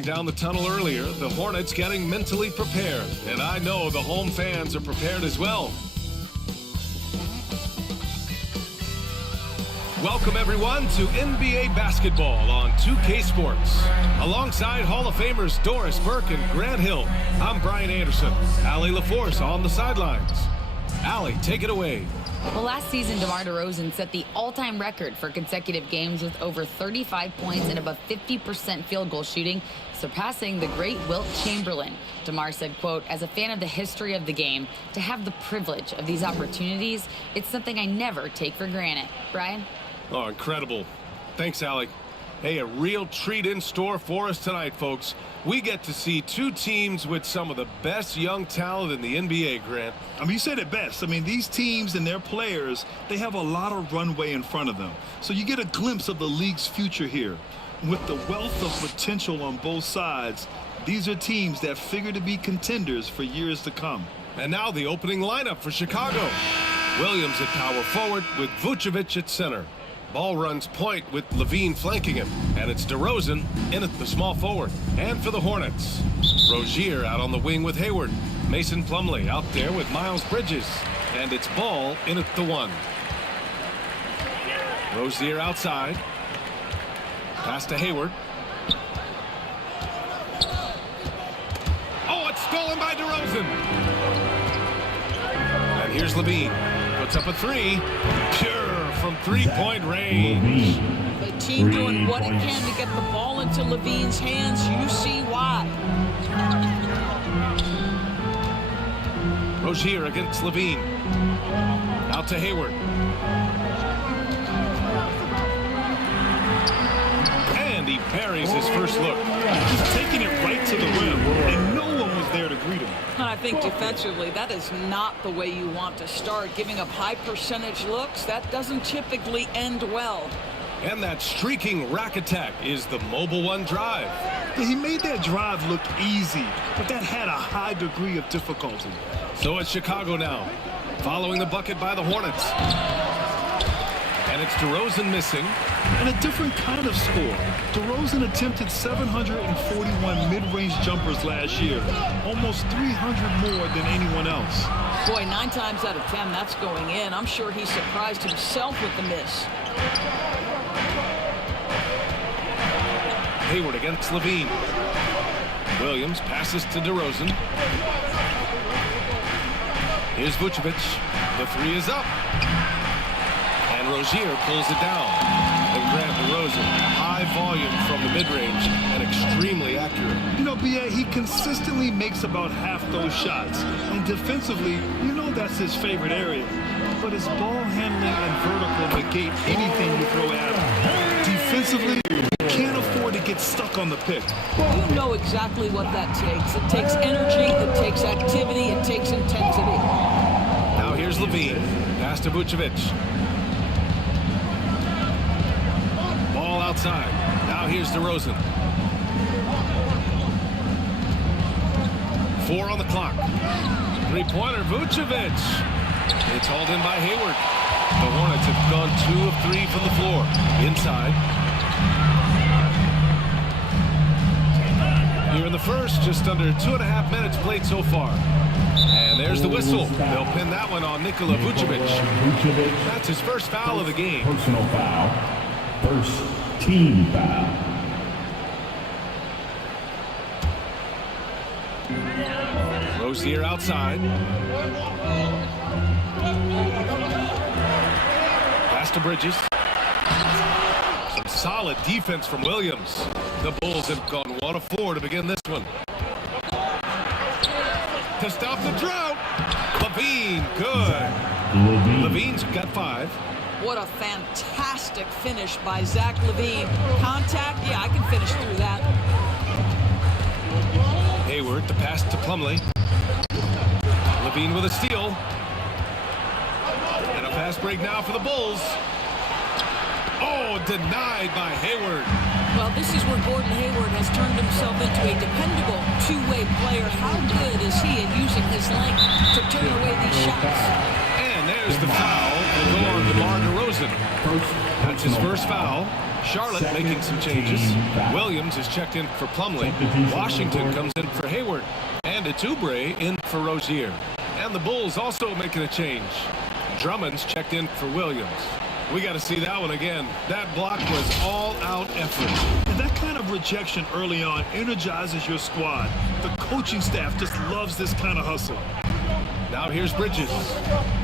going down the tunnel earlier, the Hornets getting mentally prepared. And I know the home fans are prepared as well. Welcome, everyone, to NBA basketball on 2K Sports. Alongside Hall of Famers Doris Burke and Grant Hill, I'm Brian Anderson. Allie LaForce on the sidelines. Allie, take it away. Well, last season, DeMar DeRozan set the all-time record for consecutive games with over 35 points and above 50% field goal shooting, surpassing the great Wilt Chamberlain. DeMar said, quote, "As a fan of the history of the game, to have the privilege of these opportunities, it's something I never take for granted." Brian? Oh, incredible. Thanks, Allie. Hey, a real treat in store for us tonight, folks. We get to see two teams with some of the best young talent in the NBA, Grant. I mean, you said it best. I mean, these teams and their players, they have a lot of runway in front of them. So you get a glimpse of the league's future here. With the wealth of potential on both sides, these are teams that figure to be contenders for years to come. And now the opening lineup for Chicago. Williams at power forward with Vucevic at center. Ball runs point with Levine flanking him, and it's DeRozan in at the small forward. And for the Hornets, Rozier out on the wing with Hayward. Mason Plumlee out there with Miles Bridges, and it's Ball in at the one. Rozier outside. Pass to Hayward. Oh, it's stolen by DeRozan. And here's Levine. Puts up a three. Pure from three-point range. The team doing what it can to get the ball into Levine's hands. You see why. Rozier against Levine. Out to Hayward. And he parries his first look. He's taking it right to the rim, and no one was there to greet him. And I think defensively, that is not the way you want to start. Giving up high percentage looks, that doesn't typically end well. And that streaking rack attack is the mobile one drive. Yeah, he made that drive look easy, but that had a high degree of difficulty. So it's Chicago now, following the bucket by the Hornets. And it's DeRozan missing. And a different kind of score. DeRozan attempted 741 mid-range jumpers last year, almost 300 more than anyone else. Boy, 9 times out of 10, that's going in. I'm sure he surprised himself with the miss. Hayward against Levine. Williams passes to DeRozan. Here's Vucevic. The three is up. And Rozier pulls it down. And Grant DeRozan, high volume from the mid-range and extremely accurate. You know, B.A., he consistently makes about half those shots. And defensively, you know that's his favorite area. But his ball handling and vertical negate anything you throw at him. Defensively, you can't afford to get stuck on the pick. You know exactly what that takes. It takes energy, it takes activity, it takes intensity. Now here's Levine. Pass to Vucevic. Ball outside. Now here's DeRozan. 4 on the clock. Three-pointer, Vucevic. It's hauled in by Hayward. The Hornets have gone 2 of 3 from the floor. Inside. Here in the first, just under 2.5 minutes played so far. And there's the whistle. They'll pin that one on Nikola Vucevic. That's his first foul of the game. Personal foul. First team foul. Rozier outside. Pass to Bridges. Some solid defense from Williams. The Bulls have gone 1 of 4 to begin this one. To stop the drought. Levine, good. Levine's got 5. What a fantastic finish by Zach Levine. Contact, yeah, I can finish through that. Hayward, the pass to Plumlee. Levine with a steal. And a fast break now for the Bulls. Oh, denied by Hayward. Well, this is where Gordon Hayward has turned himself into a dependable two-way player. How good is he at using his length to turn away these shots? And there's the foul. It'll go on DeMar DeRozan. That's his first foul. Charlotte making some changes. Williams is checked in for Plumlee. Washington comes in for Hayward. And it's Oubre in for Rozier. And the Bulls also making a change. Drummond's checked in for Williams. We got to see that one again. That block was all-out effort. And that kind of rejection early on energizes your squad. The coaching staff just loves this kind of hustle. Now here's Bridges.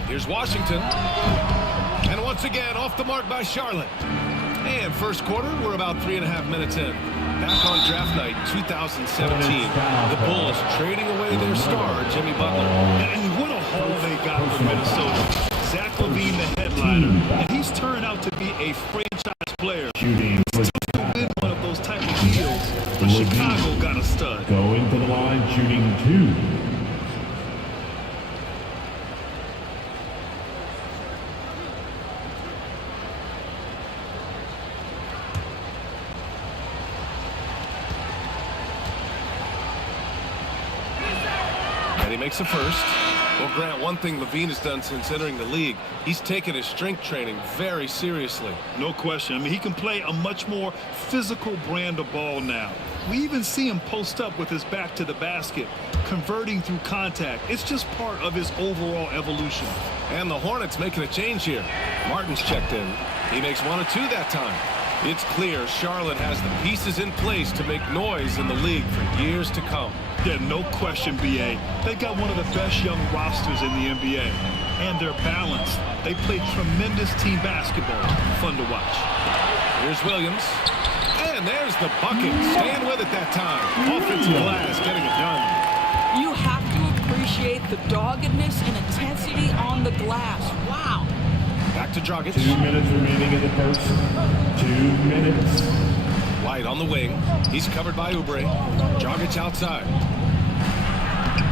Here's Washington. And once again, off the mark by Charlotte. And first quarter, we're about 3.5 minutes in. Back on draft night 2017, the Bulls trading away their star, Jimmy Butler. And what a haul they got from Minnesota. Zach LaVine, the headliner, and he's turned out to be a franchise player. Shooting for To win one of those type of deals, but Chicago got a stud. going to the line, shooting 2. And he makes a first. Well, Grant, one thing LaVine has done since entering the league, he's taken his strength training very seriously. No question. I mean, he can play a much more physical brand of ball now. We even see him post up with his back to the basket, converting through contact. It's just part of his overall evolution. And the Hornets making a change here. Martin's checked in. He makes 1 of 2 that time. It's clear Charlotte has the pieces in place to make noise in the league for years to come. Yeah, no question, B.A. They got one of the best young rosters in the NBA. And they're balanced. They play tremendous team basketball. Fun to watch. Here's Williams. And there's the bucket. Staying with it that time. Offensive glass getting it done. You have to appreciate the doggedness and intensity on the glass. Wow. Back to Dragic. 2 minutes remaining in the first. 2 minutes. White on the wing. He's covered by Oubre. Dragic outside.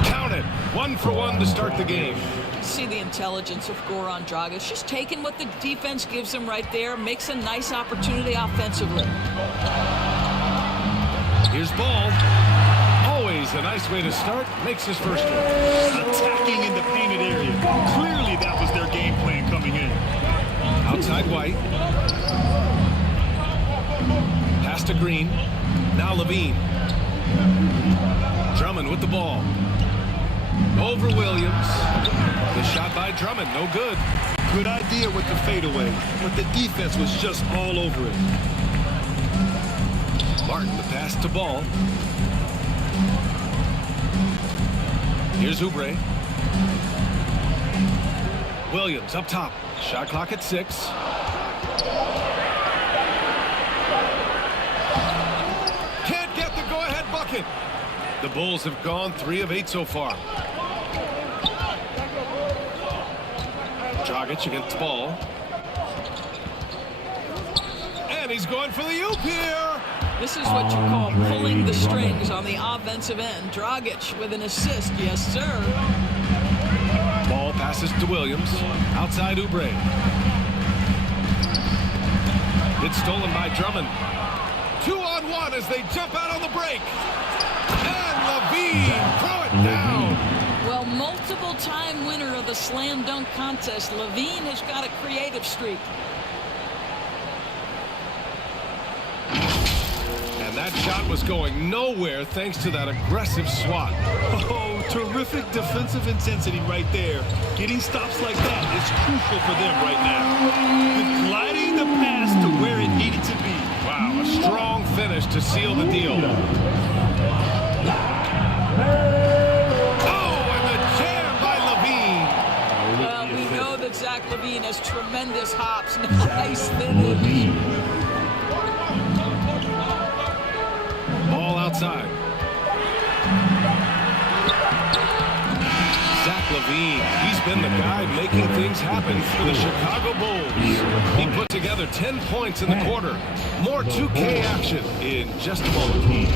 Count it. 1 for 1 to start the game. See the intelligence of Goran Dragic. Just taking what the defense gives him right there. Makes a nice opportunity offensively. Here's Ball. Always a nice way to start. Makes his first one. Attacking in the painted area. Clearly that was their game plan coming in. Outside White. Pass to Green. Now Levine. Drummond with the ball. Over Williams. The shot by Drummond, no good. Good idea with the fadeaway, but the defense was just all over it. Martin, the pass to Ball. Here's Oubre. Williams up top. Shot clock at 6. Can't get the go-ahead bucket. The Bulls have gone 3 of 8 so far. Dragic against Ball. And he's going for the oop here. This is what you call pulling the strings on the offensive end. Dragic with an assist. Yes, sir. Ball passes to Williams. Outside Oubre. It's stolen by Drummond. 2-on-1 as they jump out on the break. And Levine throw it down. Well, multiple-time winner of the slam dunk contest, Levine has got a creative streak. And that shot was going nowhere thanks to that aggressive swat. Oh, terrific defensive intensity right there. Getting stops like that is crucial for them right now. With gliding the pass to where it needed to be. Wow, a strong finish to seal the deal. Zach LaVine has tremendous hops. Nice finish. Ball outside. Zach LaVine, he's been the guy making things happen for the Chicago Bulls. He put together 10 points in the quarter. More 2K action in just a moment.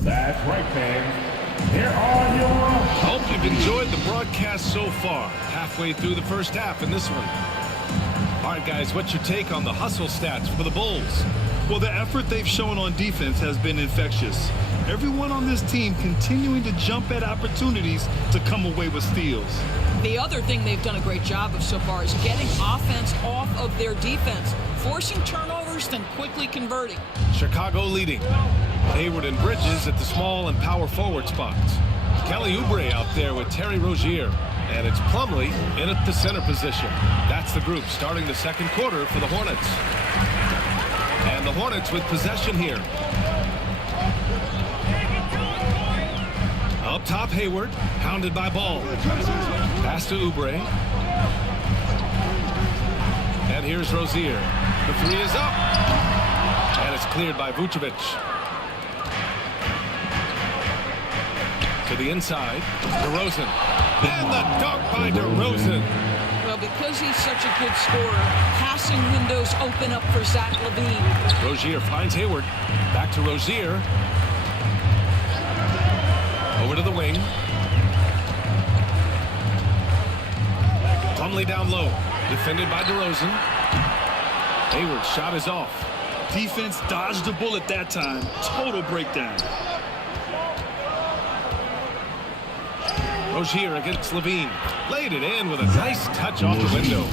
That's right, fans. Here are your... Hope you've enjoyed the broadcast so far. Halfway through the first half in this one. All right, guys, what's your take on the hustle stats for the Bulls? Well, the effort they've shown on defense has been infectious. Everyone on this team continuing to jump at opportunities to come away with steals. The other thing they've done a great job of so far is getting offense off of their defense, forcing turnovers, then quickly converting. Chicago leading. Hayward and Bridges at the small and power forward spots. Kelly Oubre out there with Terry Rozier. And it's Plumlee in at the center position. That's the group starting the second quarter for the Hornets. And the Hornets with possession here. Up top, Hayward, hounded by Ball. Pass to Oubre. And here's Rozier. The three is up. And it's cleared by Vucevic. To the inside, DeRozan. And the dunk by DeRozan. Well, because he's such a good scorer, passing windows open up for Zach LaVine. Rozier finds Hayward. Back to Rozier. Over to the wing. Plumlee down low. Defended by DeRozan. Hayward's shot is off. Defense dodged the bullet that time. Total breakdown. Rozier against LaVine. Laid it in with a nice touch off the window.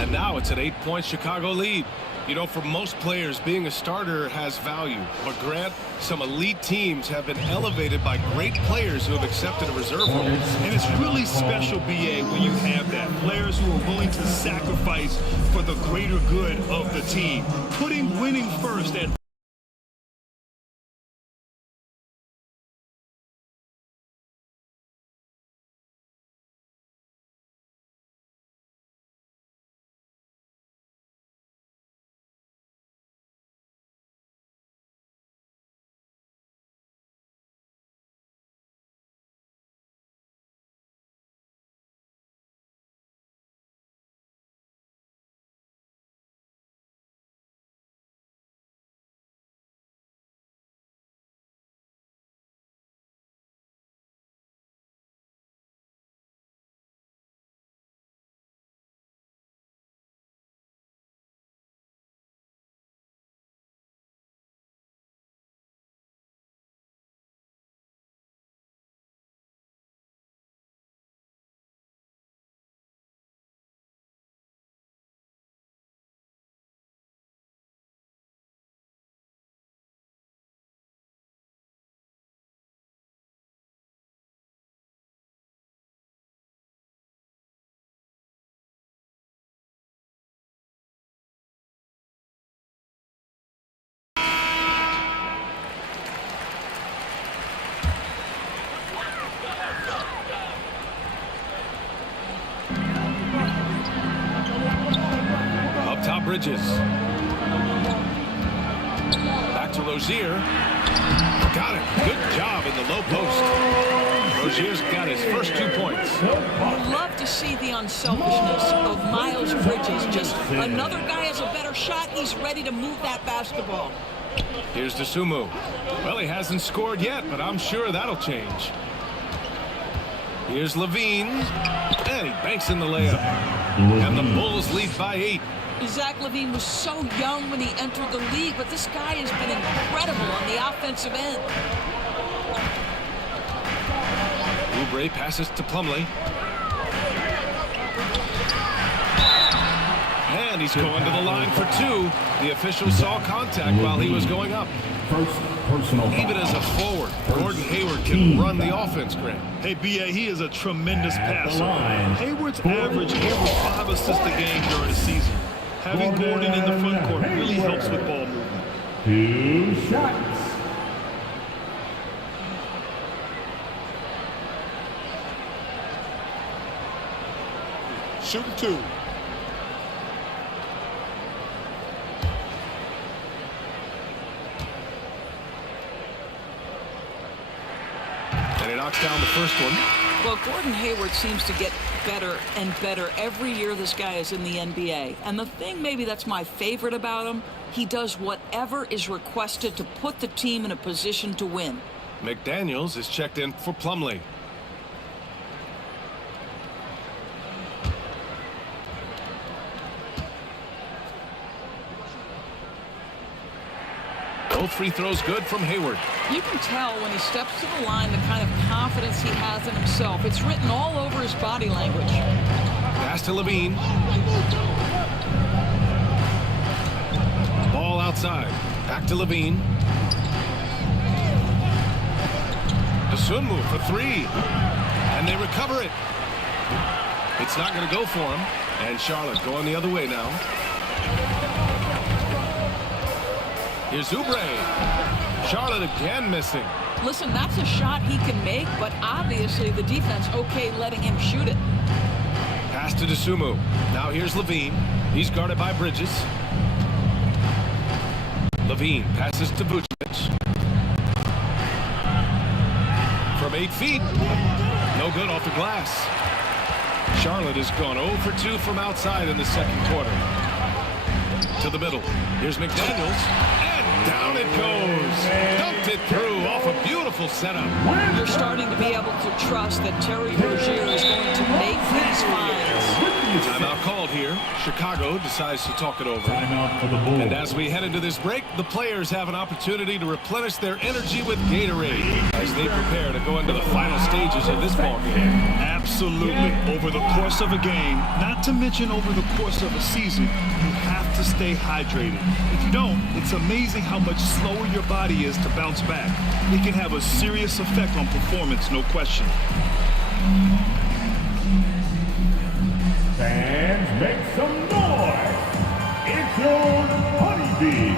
And now it's an 8-point Chicago lead. You know, for most players, being a starter has value. But Grant, some elite teams have been elevated by great players who have accepted a reserve role. And it's really special, BA, when you have that. Players who are willing to sacrifice for the greater good of the team. Putting winning first at Bridges. Back to Rozier. Got it. Good job in the low post. Rozier's got his first 2 points. You love to see the unselfishness of Miles Bridges. Just another guy has a better shot. He's ready to move that basketball. Here's Dosunmu. Well, he hasn't scored yet, but I'm sure that'll change. Here's LaVine. And he banks in the layup. And the Bulls lead by 8. Zach LaVine was so young when he entered the league, but this guy has been incredible on the offensive end. Oubre passes to Plumlee. And he's going to the line for 2. The official saw contact while he was going up. First personal foul. Even as a forward, Gordon Hayward can run the offense, Grant. Hey, BA, he is a tremendous passer. line. Hayward's average over 5 assists a game during the season. Having Gordon in the front court really helps with ball movement. 2 shots. Shooting 2. And he knocks down the first one. Well, Gordon Hayward seems to get better and better every year this guy is in the NBA. And the thing maybe that's my favorite about him, he does whatever is requested to put the team in a position to win. McDaniels is checked in for Plumlee. Both free throws good from Hayward. You can tell when he steps to the line the kind of confidence he has in himself. It's written all over his body language. Pass to Levine. Ball outside. Back to Levine. Dosunmu for three. And they recover it. It's not going to go for him. And Charlotte going the other way now. Here's Oubre. Charlotte again missing. Listen, that's a shot he can make, but obviously the defense okay letting him shoot it. Pass to Dosunmu. Now here's Levine. He's guarded by Bridges. Levine passes to Vucevic. From 8 feet. No good off the glass. Charlotte has gone 0 for 2 from outside in the second quarter. To the middle. Here's McDaniels. And down it goes. Dumped it through off a beautiful setup. You're starting to be able to trust that Terry Rozier is going to make these finds. Timeout called here. Chicago decides to talk it over. Timeout for the Bulls. And as we head into this break, the players have an opportunity to replenish their energy with Gatorade as they prepare to go into the final stages of this ball game. Absolutely. Over the course of a game, not to mention over the course of a season, you have to stay hydrated. If you don't, it's amazing how much slower your body is to bounce back. It can have a serious effect on performance, no question. Fans, make some noise. It's your Honeybee.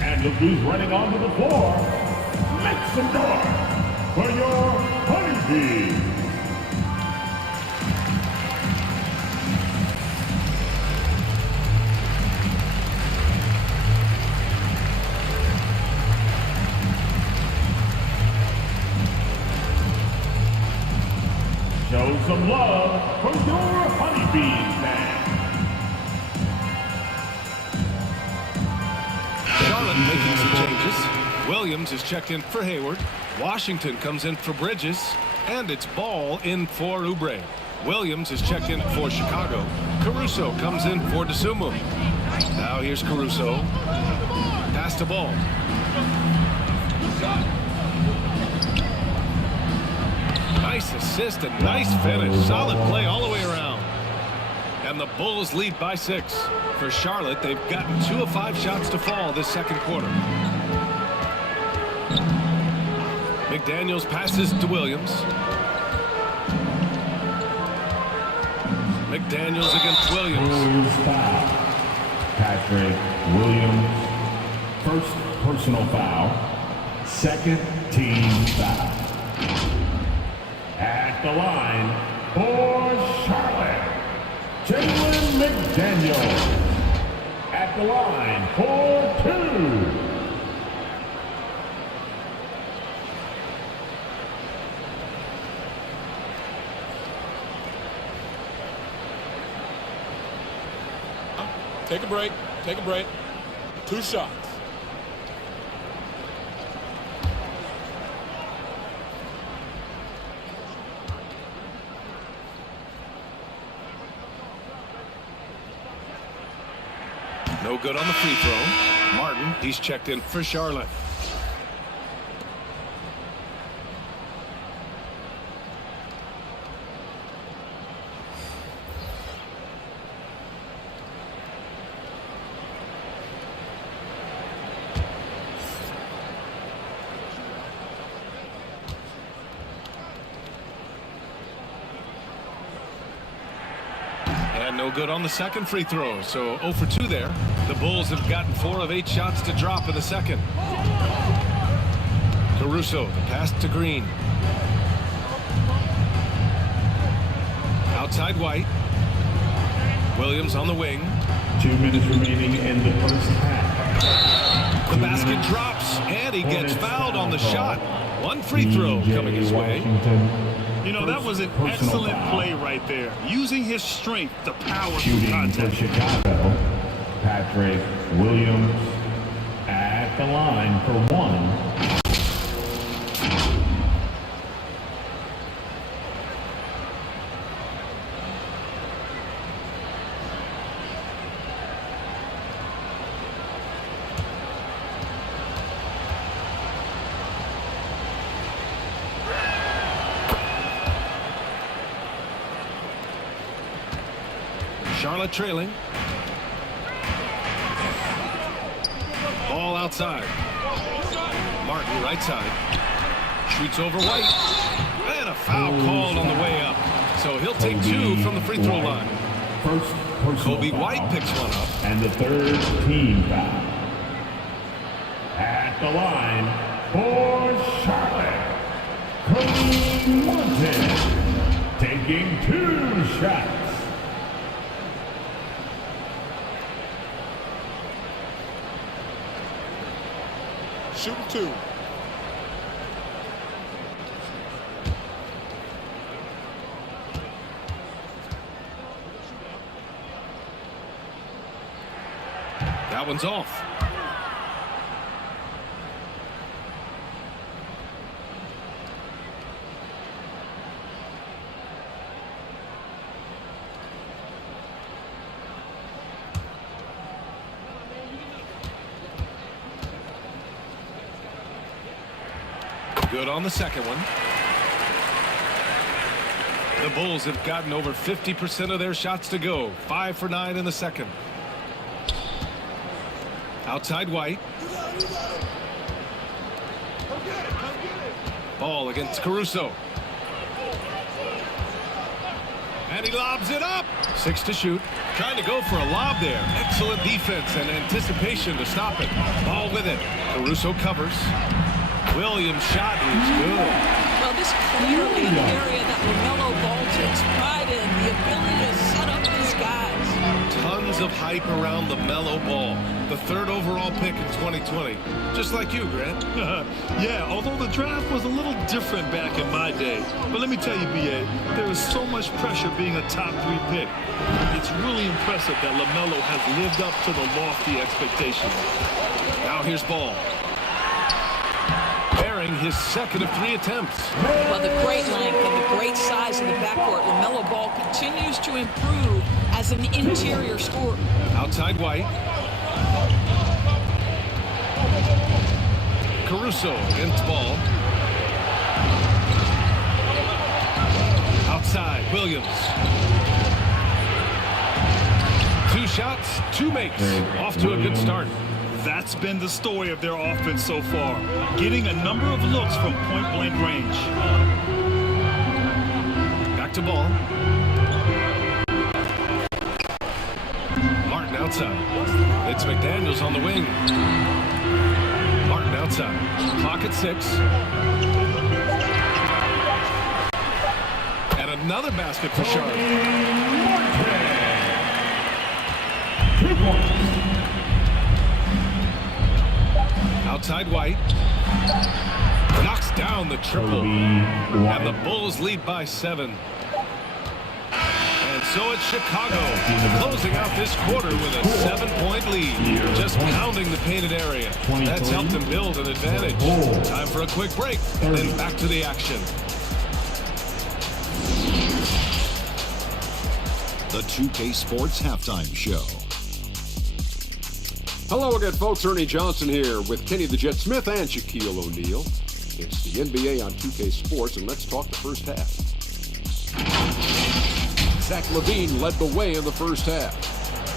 And look who's running onto the floor. Make some noise for your Honeybee. Show some love for your Honeybees, man. Charlotte making some changes. Williams is checked in for Hayward. Washington comes in for Bridges. And it's Ball in for Oubre. Williams is checked in for Chicago. Caruso comes in for Dosunmu. Now here's Caruso. Pass to Ball. Nice assist and nice finish. Solid play all the way around. And the Bulls lead by 6. For Charlotte, they've gotten 2 of 5 shots to fall this second quarter. McDaniels passes to Williams. McDaniels against Williams. Bulls foul. Patrick Williams. First personal foul. Second team foul. At the line for Charlotte, Jalen McDaniels. At the line for 2. Take a break. Take a break. 2 shots. No good on the free throw. Martin, he's checked in for Charlotte. And no good on the second free throw, so 0 for 2 there. The Bulls have gotten 4 of 8 shots to drop in the second. Caruso, the pass to Green. Outside White. Williams on the wing. 2 minutes remaining in the first half. The basket drops, and he gets fouled on the shot. 1 free throw coming his way. You know, that was an excellent play right there. Using his strength to power through Shooting for contact. Chicago, Patrick Williams. at the line for one. Charlotte trailing. Ball outside. Martin right side. Shoots over White. And a foul called on the way up. So he'll take two from the free throw line. Kobe White picks one up. And the third team foul. At the line for Charlotte, Kobe Martin, taking 2 shots. Shooting 2. That one's off. Good on the second one. The Bulls have gotten over 50% of their shots to go. 5 for 9 in the second. Outside White. Ball against Caruso. And he lobs it up. 6 to shoot. Trying to go for a lob there. Excellent defense and anticipation to stop it. Ball with it. Caruso covers. Williams' shot is good. Well, this clearly an area that LaMelo Ball takes pride in, the ability to set up his guys. Tons of hype around LaMelo Ball, the 3rd overall pick in 2020. Just like you, Grant. Yeah, although the draft was a little different back in my day. But let me tell you, B.A., there is so much pressure being a top 3 pick. It's really impressive that LaMelo has lived up to the lofty expectations. Now here's Ball. His 2nd of 3 attempts. Well, the great length and the great size of the backcourt, LaMelo Ball continues to improve as an interior scorer. Outside White. Caruso against Ball. Outside Williams. 2 shots, 2 makes. Off to a good start. That's been the story of their offense so far, getting a number of looks from point-blank range. Back to Ball. Martin outside. It's McDaniels on the wing. Martin outside. Clock at 6. And another basket for Charlotte. 2 points. Outside White. Knocks down the triple. And the Bulls lead by 7. And so it's Chicago closing out this quarter with a 7-point lead. Just pounding the painted area. That's helped them build an advantage. Time for a quick break. Then back to the action. The 2K Sports Halftime Show. Hello again, folks. Ernie Johnson here with Kenny the Jet Smith and Shaquille O'Neal. It's the NBA on 2K Sports, and let's talk the first half. Zach LaVine led the way in the first half.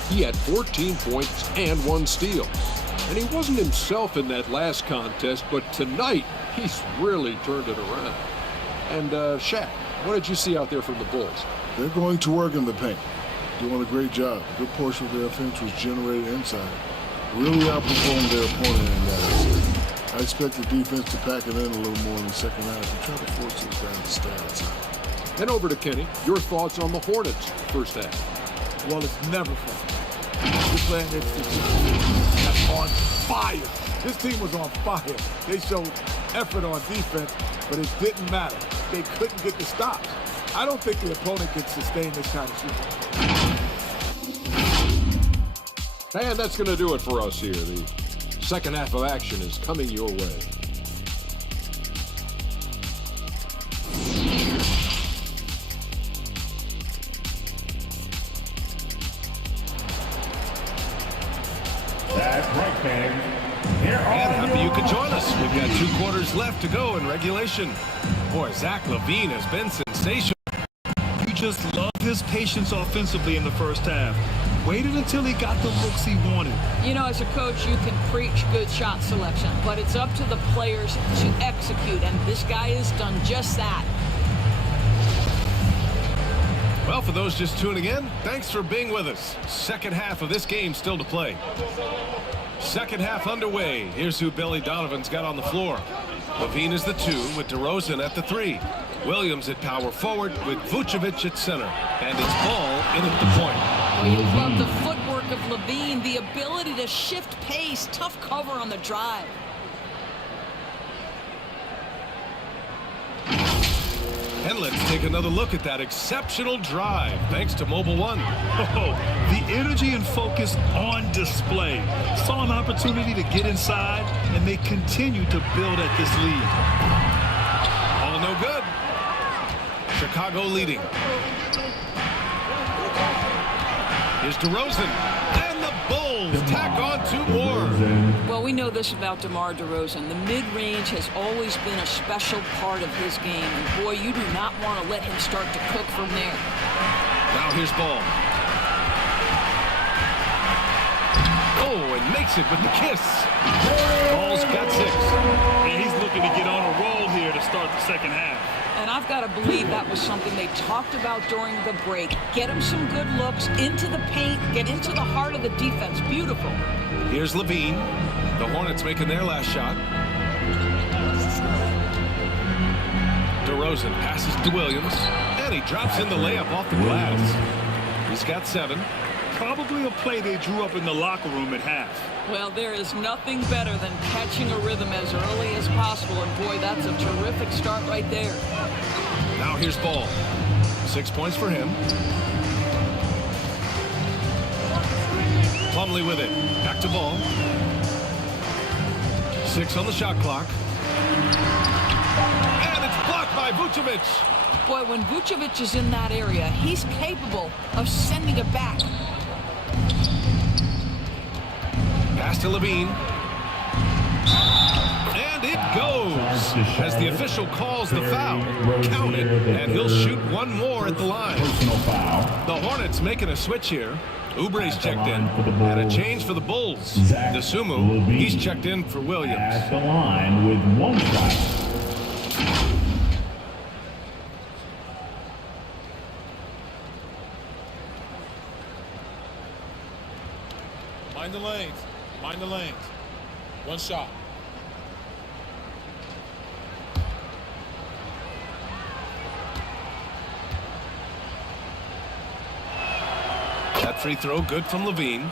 He had 14 points and 1 steal. And he wasn't himself in that last contest, but tonight, he's really turned it around. And, Shaq, what did you see out there from the Bulls? They're going to work in the paint. Doing a great job. A good portion of their offense was generated inside. Really outperformed their opponent in that aspect. I expect the defense to pack it in a little more in the second half and try to force those guys to stay outside. And over to Kenny. Your thoughts on the Hornets first half? Well, it's never fun. We're playing this team that's on fire. This team was on fire. They showed effort on defense, but it didn't matter. They couldn't get the stops. I don't think the opponent could sustain this kind of shooting. And that's going to do it for us here. The second half of action is coming your way. That's right, fans. Here And are happy you could join us. We've got 2 quarters left to go in regulation. Boy, Zach LaVine has been sensational. You just love his patience offensively in the first half. Waited until he got the looks he wanted. You know, as a coach, you can preach good shot selection, but it's up to the players to execute, and this guy has done just that. Well, for those just tuning in, thanks for being with us. Second half of this game still to play. Second half underway. Here's who Billy Donovan's got on the floor. LaVine is the 2 with DeRozan at the 3. Williams at power forward with Vucevic at center. And it's Ball in at the point. Well, you love the footwork of LaVine, the ability to shift pace, tough cover on the drive. And let's take another look at that exceptional drive, thanks to Mobile One. Oh, the energy and focus on display. Saw an opportunity to get inside, and they continue to build at this lead. All no good. Chicago leading. Here's DeRozan. And the Bulls tack on 2 more. Well, we know this about DeMar DeRozan. The mid-range has always been a special part of his game. And, boy, you do not want to let him start to cook from there. Now here's Ball. Oh, and makes it with the kiss. Ball's got 6. And he's looking to get on a roll here to start the second half. And I've got to believe that was something they talked about during the break. Get him some good looks into the paint, get into the heart of the defense. Beautiful. Here's LaVine. The Hornets making their last shot. DeRozan passes to Williams, and he drops in the layup off the glass. He's got 7. Probably a play they drew up in the locker room at half. Well, there is nothing better than catching a rhythm as early as possible. And, boy, that's a terrific start right there. Now here's Ball. 6 points for him. Plumlee with it. Back to Ball. 6 on the shot clock. And it's blocked by Vucevic. Boy, when Vucevic is in that area, he's capable of sending it back. Pass to LaVine. And it goes. As the official calls the foul, count it, and he'll shoot 1 more at the line. The Hornets making a switch here. Oubre's checked in, and a change for the Bulls. Desumo, he's checked in for Williams. At the line with 1 shot. Mind the lanes. Mind the lanes. 1 shot. That free throw good from LaVine.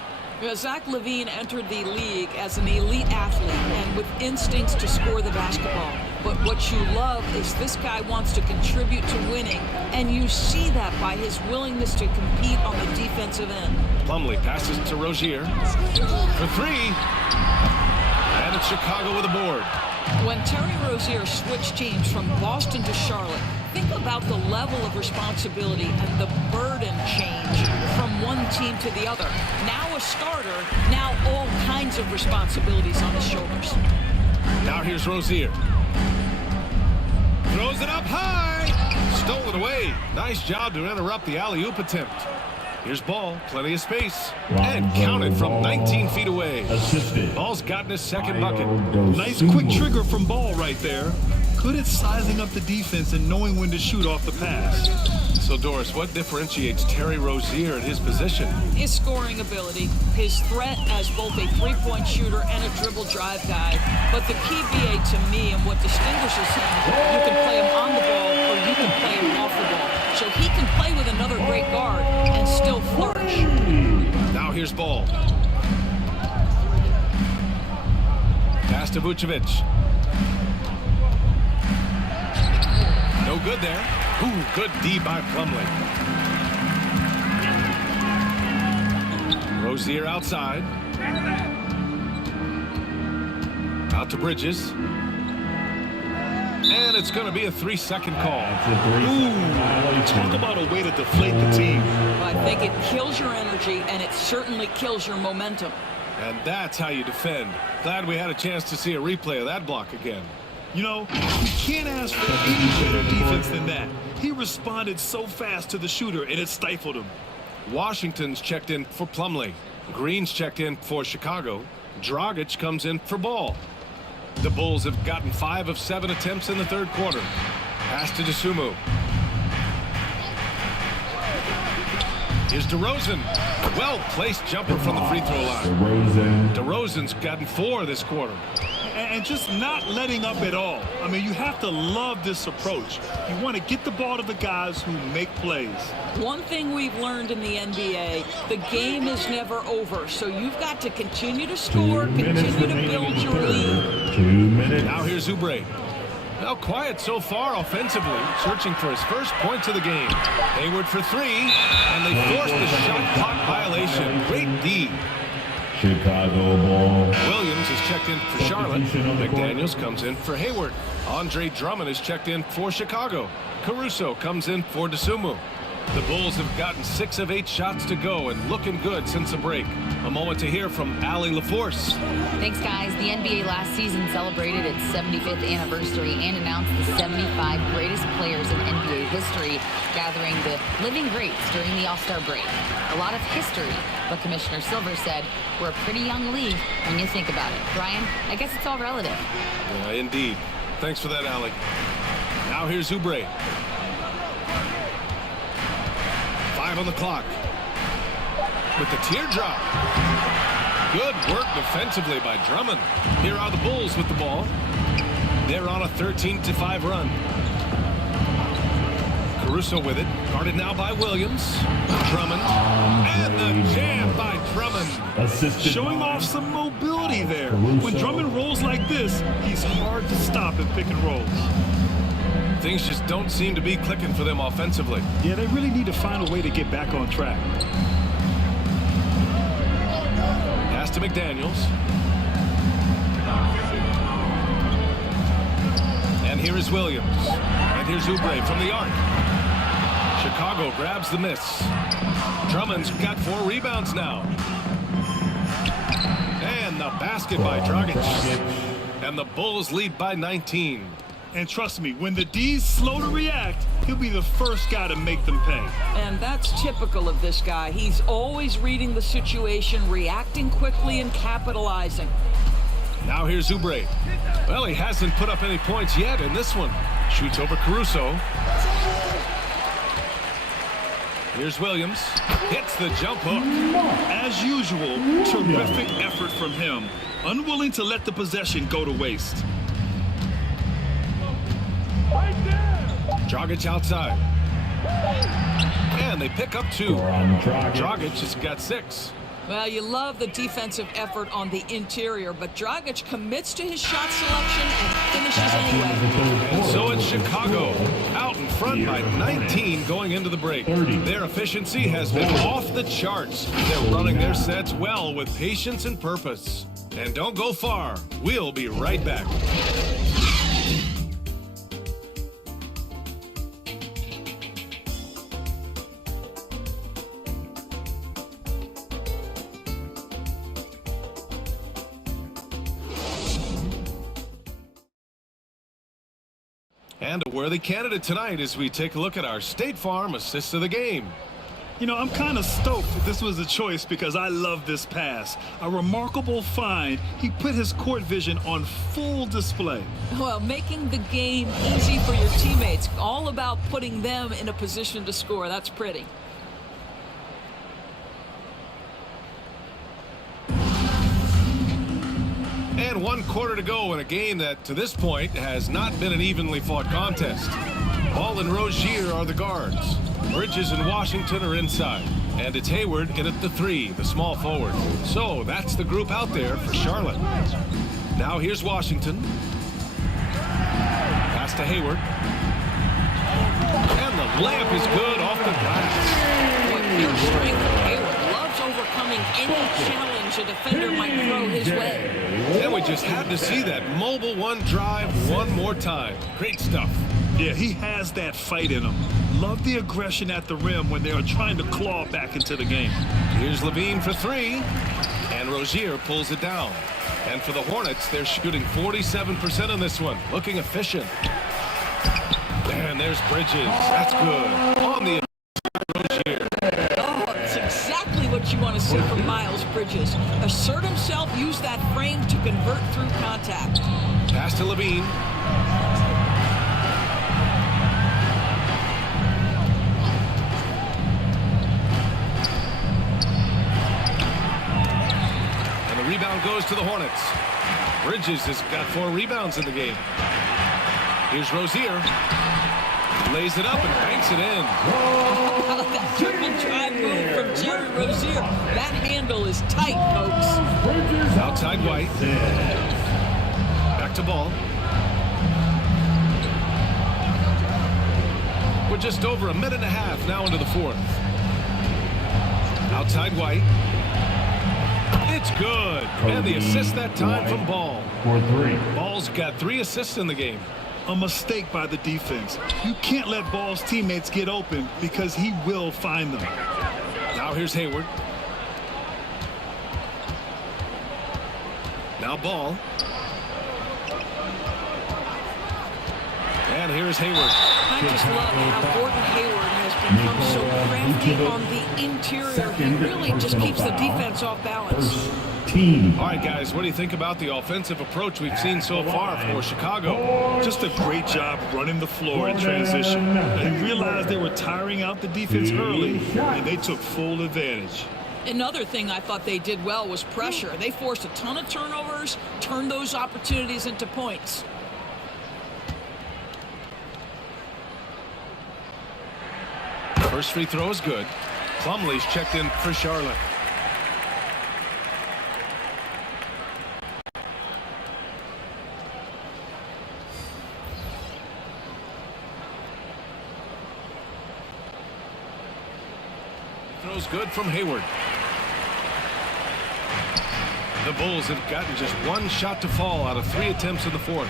Zach LaVine entered the league as an elite athlete and with instincts to score the basketball. But what you love is this guy wants to contribute to winning, and you see that by his willingness to compete on the defensive end. Plumlee passes to Rozier for 3. And it's Chicago with a board. When Terry Rozier switched teams from Boston to Charlotte, think about the level of responsibility and the burden change from one team to the other. Now a starter, now all kinds of responsibilities on his shoulders. Now here's Rozier. Throws it up high. Stolen away. Nice job to interrupt the alley-oop attempt. Here's Ball. Plenty of space. And counted from 19 feet away. Ball's gotten his second bucket. Nice quick trigger from Ball right there. Good at sizing up the defense and knowing when to shoot off the pass. So, Doris, what differentiates Terry Rozier at his position? His scoring ability, his threat as both a three-point shooter and a dribble drive guy. But the key, BA, to me, and what distinguishes him, you can play him on the ball or you can play him off the ball. So he can play with another great guard and still flourish. Now here's Ball. Pass to Vucevic. No good there. Ooh, good D by Plumlee. Rozier outside. Out to Bridges. And it's going to be a 3-second call. Ooh, talk about a way to deflate the team. I think it kills your energy, and it certainly kills your momentum. And that's how you defend. Glad we had a chance to see a replay of that block again. You know, you can't ask for any better defense than that. He responded so fast to the shooter, and it stifled him. Washington's checked in for Plumlee. Green's checked in for Chicago. Dragic comes in for Ball. The Bulls have gotten 5 of 7 attempts in the third quarter. Pass to DeSumo. Here's DeRozan. Well-placed jumper from the free throw line. DeRozan's gotten 4 this quarter. And just not letting up at all. I mean, you have to love this approach. You want to get the ball to the guys who make plays. One thing we've learned in the NBA, the game is never over. So you've got to continue to score, continue to build your lead. 2 minutes. Now here's Oubre. Well, quiet so far offensively, searching for his first points of the game. Hayward for 3, and they forced the shot clock violation. Great D. Chicago ball. Williams is checked in for Charlotte. McDaniels comes in for Hayward. Andre Drummond is checked in for Chicago. Caruso comes in for DeSumo. The Bulls have gotten 6 of 8 shots to go and looking good since the break. A moment to hear from Allie LaForce. Thanks, guys. The NBA last season celebrated its 75th anniversary and announced the 75 greatest players in NBA history, gathering the living greats during the All-Star break. A lot of history, but Commissioner Silver said we're a pretty young league when you think about it. Brian, I guess it's all relative. Indeed. Thanks for that, Allie. Now here's Oubre. 5 on the clock. With the teardrop. Good work defensively by Drummond. Here are the Bulls with the ball. They're on a 13-5 run. Caruso with it. Guarded now by Williams. Drummond. And the jam by Drummond. Showing off some mobility there. When Drummond rolls like this, he's hard to stop in pick and rolls. Things just don't seem to be clicking for them offensively. Yeah, they really need to find a way to get back on track. Pass to McDaniels. And here is Williams. And here's Oubre from the arc. Chicago grabs the miss. Drummond's got 4 rebounds now. And the basket by Dragic. And the Bulls lead by 19. And trust me, when the D's slow to react, he'll be the first guy to make them pay. And that's typical of this guy. He's always reading the situation, reacting quickly, and capitalizing. Now here's Oubre. Well, he hasn't put up any points yet in this one. Shoots over Caruso. Here's Williams. Hits the jump hook. As usual, terrific effort from him. Unwilling to let the possession go to waste. Dragic outside. And they pick up 2. Dragic has got 6. Well, you love the defensive effort on the interior, but Dragic commits to his shot selection and finishes anyway. And so it's Chicago, out in front by 19 going into the break. Their efficiency has been off the charts. They're running their sets well with patience and purpose. And don't go far. We'll be right back. And a worthy candidate tonight as we take a look at our State Farm assist of the game. You know, I'm kind of stoked that this was a choice because I love this pass. A remarkable find. He put his court vision on full display. Well, making the game easy for your teammates. All about putting them in a position to score. That's pretty. And 1 quarter to go in a game that, to this point, has not been an evenly fought contest. Ball and Rozier are the guards. Bridges and Washington are inside. And it's Hayward in at the 3, the small forward. So that's the group out there for Charlotte. Now here's Washington. Pass to Hayward. And the layup is good off the glass. What pure strength of Hayward. Loves overcoming any challenge a defender might throw his way. And we just had to see that mobile one drive one more time. Great stuff. Yeah, he has that fight in him. Love the aggression at the rim when they are trying to claw back into the game. Here's Levine for three. And Rozier pulls it down. And for the Hornets, they're shooting 47% on this one. Looking efficient. And there's Bridges. That's good. On the Rozier. Oh, it's exactly what you want to see from Miles Bridges. Assert himself, use that frame to convert through contact. Pass to Levine. And the rebound goes to the Hornets. Bridges has got 4 rebounds in the game. Here's Rozier. Lays it up and banks it in. That triple drive move from Jerry Rozier. That handle is tight, folks. Outside White. Back to Ball. We're just over a minute and a half now into the fourth. Outside White. It's good. And the assist that time from Ball. For 3. Ball's got 3 assists in the game. A mistake by the defense. You can't let Ball's teammates get open because he will find them. Now here's Hayward. Now Ball. And here's Hayward. I just love how Gordon Hayward has become so crafty on the interior. He really just keeps the defense off balance. Team. All All right, guys, what do you think about the offensive approach we've seen so far for Chicago? Just a great job running the floor in transition. They realized they were tiring out the defense early, and they took full advantage. Another thing I thought they did well was pressure. They forced a ton of turnovers, turned those opportunities into points. First free throw is good. Plumlee's checked in for Charlotte. Throw's good from Hayward. The Bulls have gotten just 1 shot to fall out of 3 attempts in the fourth.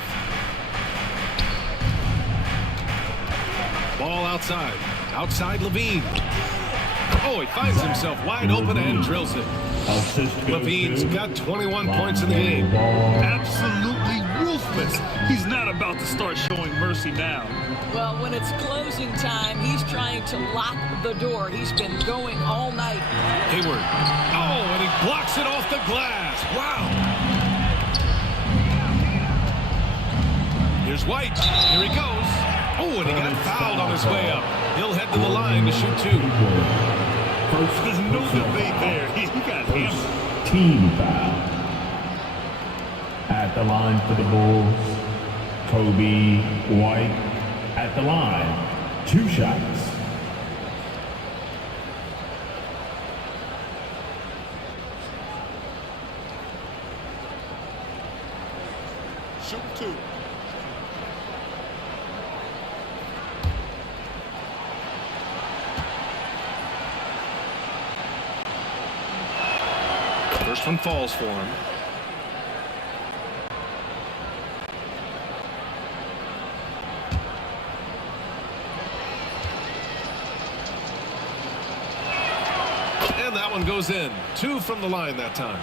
Ball outside. Outside Levine. Oh, he finds himself wide open and drills it. Levine's got 21 points in the game. Absolutely ruthless. He's not about to start showing mercy now. Well, when it's closing time, he's trying to lock the door. He's been going all night. Hayward. Oh, and he blocks it off the glass. Wow. Here's White. Here he goes. Oh, and he got fouled on his way up. He'll head to the line to shoot 2. There's no debate there. He got hammered. Team foul. At the line for the Bulls, Kobe White. At the line, 2 shots. Shoot 2. First one falls for him. And that one goes in. 2 from the line that time.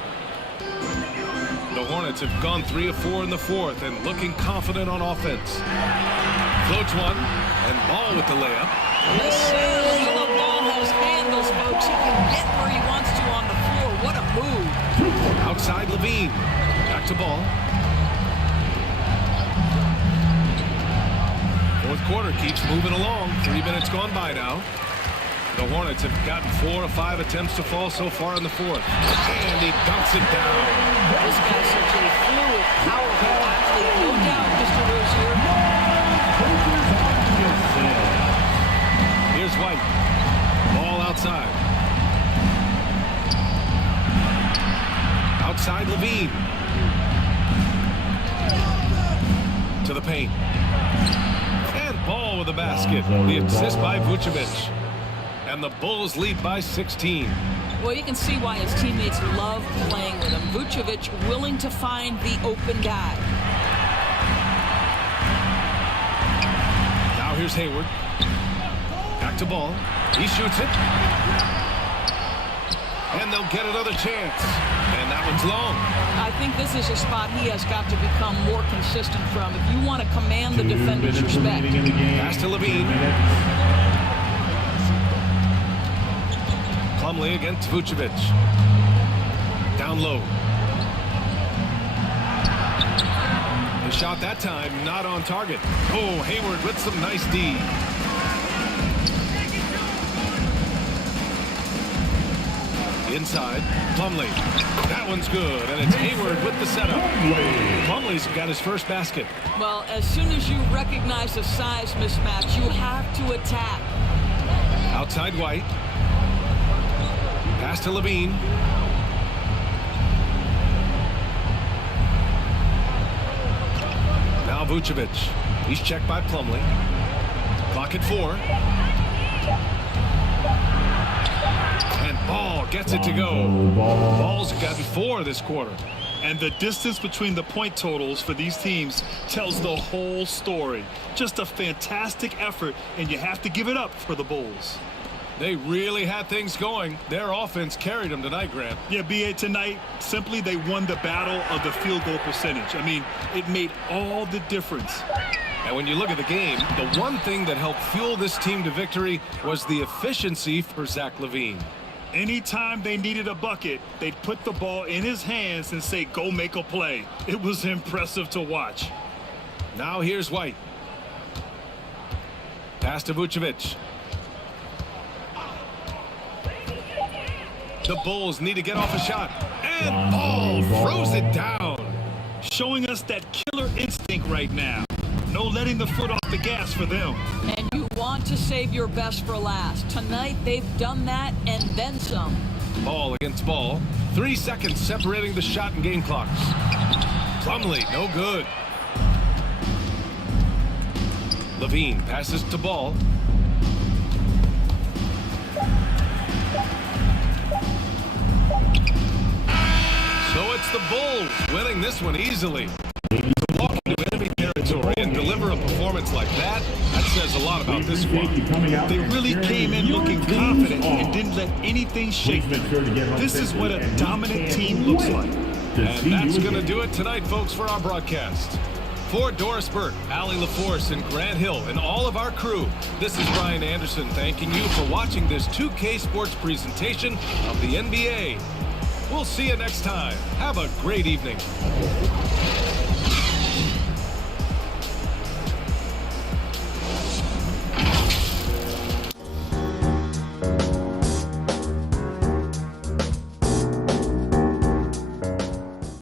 The Hornets have gone 3 of 4 in the fourth and looking confident on offense. Floats one, and Ball with the layup. Listen, the ball has handles, folks. He can get where he wants to on the floor. What a move. Outside Levine. Back to Ball. Fourth quarter keeps moving along. 3 minutes gone by now. The Hornets have gotten 4 of 5 attempts to fall so far in the fourth. And he dunks it down. This guy's such a fluid, powerful athlete. No doubt, Mr. Rozier. Here's White. Ball outside. Outside Levine. To the paint. And Ball with the basket. The assist by Vucevic. And the Bulls lead by 16. Well, you can see why his teammates love playing Vucevic willing to find the open guy. Now here's Hayward. Back to Ball. He shoots it. And they'll get another chance. And that one's long. I think this is a spot he has got to become more consistent from if you want to command the defender's respect. Pass to Levine. Plumlee against Vucevic. Down low. The shot that time not on target. Oh, Hayward with some nice D. Inside, Plumlee. That one's good, and it's Hayward with the setup. Plumlee's got his first basket. Well, as soon as you recognize a size mismatch, you have to attack. Outside White. Pass to Levine. Now Vucevic. He's checked by Plumlee. Clock at 4. And Ball gets it to go. Ball's gotten 4 this quarter. And the distance between the point totals for these teams tells the whole story. Just a fantastic effort, and you have to give it up for the Bulls. They really had things going. Their offense carried them tonight, Grant. Yeah, B.A., tonight, simply they won the battle of the field goal percentage. I mean, it made all the difference. And when you look at the game, the one thing that helped fuel this team to victory was the efficiency for Zach LaVine. Anytime they needed a bucket, they'd put the ball in his hands and say, go make a play. It was impressive to watch. Now here's White. Pass to Vucevic. The Bulls need to get off a shot. And Ball throws it down. Showing us that killer instinct right now. No letting the foot off the gas for them. And you want to save your best for last. Tonight, they've done that and then some. Ball against Ball. 3 seconds separating the shot and game clocks. Plumlee, no good. Levine passes to Ball. So it's the Bulls winning this one easily. To walk into enemy territory and deliver a performance like that says a lot about this squad. They really came in looking confident and didn't let anything shake them. This is what a dominant team looks like. And that's going to do it tonight, folks, for our broadcast. For Doris Burke, Allie LaForce, and Grant Hill, and all of our crew, this is Brian Anderson thanking you for watching this 2K Sports presentation of the NBA. We'll see you next time. Have a great evening.